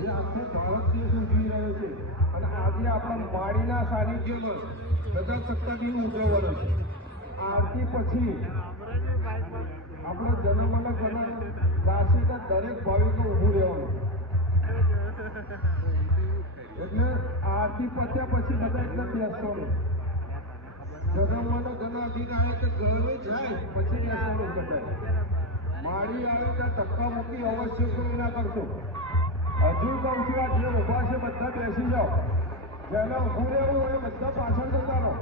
જે આખો ભારત દેશ ઉજવી રહ્યો છે અને આજે આપણા માળીના સાનિધ્યમાં પ્રજાસત્તાક દિન ઉજવવાનો છે. આરતી પછી આપણો જન્મનો જન્મ ગાશે તો દરેક ભાવિકો ઊભું રહેવાનું. એટલે આરતી પત્યા પછી બધા એકદમ બેસવાનું. જન્મનો જન્મ દિન આવે તો ગળવે જાય પછી બેસવાનું બધા. માળી આવે ત્યાં ધક્કા મૂકી અવશ્ય કોઈ ના કરશો. હજુ કહું છું, આ જે ઉભા છે બધા બેસી જાઓ. જેને ઊભું રહેવું હોય બધા પાછળ જતા રહો.